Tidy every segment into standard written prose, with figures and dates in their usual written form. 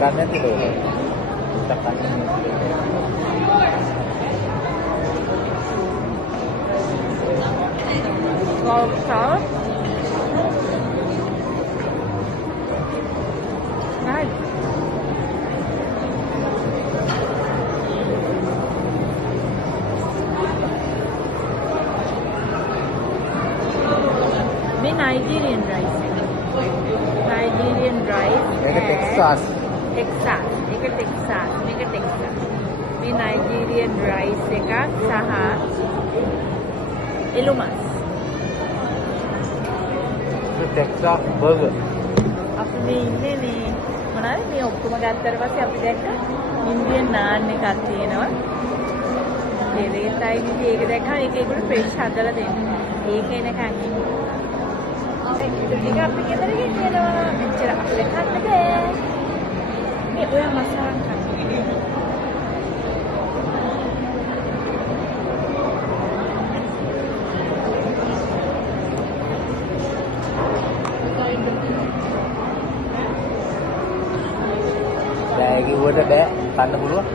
කන්නේ නැතිද ඔය? ටිකක් කන්නේ. Wow, nice. May Nigerian rice. Nigerian rice. මේක ටෙක්සාස්. Texas. මේක Texas. මේක Texas. මේ Nigerian rice එකක් සහ එළුමස්. Texas burger. අපි මේ ඉන්නේ මේ මොනවාද මේ ඔක්කොම ගත්තට පස්සේ අපි දැක්ක ඉන්දියන් නාන් එකක් තියෙනවා. ඒ රේසයි ඉතින් ඒක දැක්කම ඒගොල්ලෝ ෆ්‍රෙෂ් හදලා දෙන්නේ. ඒක එනකන් ටික අපි ගෙදර ගෙනියනවා. මෙච්චර අපිට කන්න බෑ. මේ ඔය මසාරන් කන්න. බෑ කිව්වට බෑ කන්න පුළුවන්.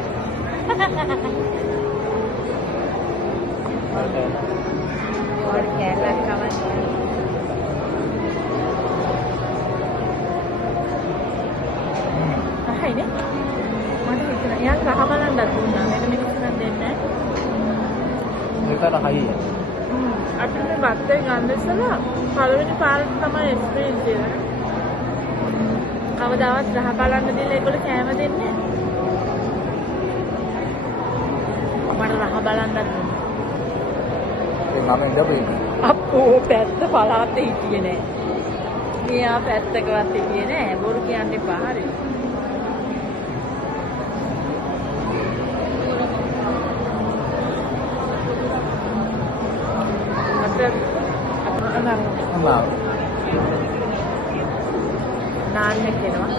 ඔය කෑල්ලක් කවන්නේ. අහයිනේ. මට හිතෙනවා එයා රහ බලන්නත් දුන්නා. මේක මිනිස්සුන් දෙන්නේ නැහැ. මේකට හයි. අපි මේ බත්තේ ගන්න ඉස්සලා පළවෙනි පාරට තමයි එක්ස්පීරියන්ස් එක. කවදාවත් රහ බලන්න දීලා ඒගොල්ලෝ කෑම දෙන්නේ නැහැ. මට රහ බලන්නත් දුන්නා. ඒ මම ඉඳපු ඉන්නේ. අපෝ පැත්ත පලාතේ හිටියේ නෑ. මෙයා පැත්තකවත් හිටියේ නෑ. බොරු කියන්න එපා හරිද? අම්මා. නාන්න කියනවා.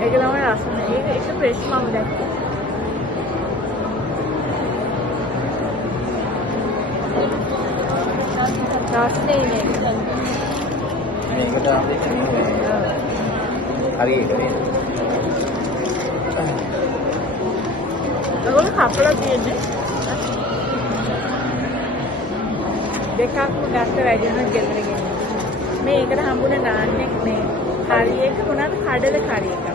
ඒක තමයි රසම. ඒක ෆ්‍රෙෂ් මම දැක්කේ. රස්නේ නේ. මේකට හරි ඒක නේ. ඒගොල්ලෝ කපලා තියෙන්නේ. දෙකක්ම ගත්ත වැඩි වෙන ගෙදර ගෙනියන. මේකට හම්බුනේ නාන්නේ මේ හරි එක මොනවාද කඩල කරි එකක්.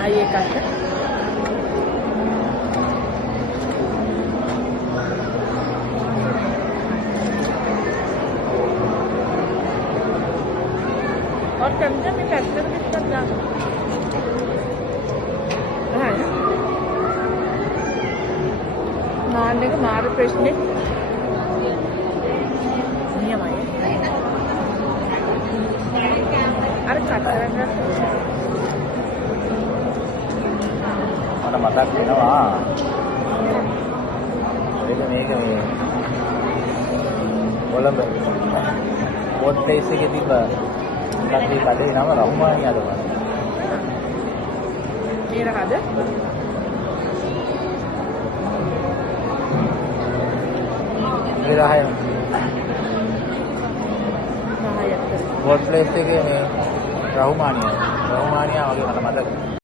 හරි එකක්. और चमचा में कैप्चर किसका डाल है नान का मार प्रश्न नियम आए अरे कचरा මට මතක් වෙනවා. ඒක මේක මේ කොළඹ පොට් ප්ලේස් එකේ තිබ්බ කඩේ කඩේ නම රහුමානියාද බලන්න. මේ රහද? මේ රහය. රහයක්. පොට් ප්ලේස් එකේ මේ රහුමානියා වගේ මට මතකයි.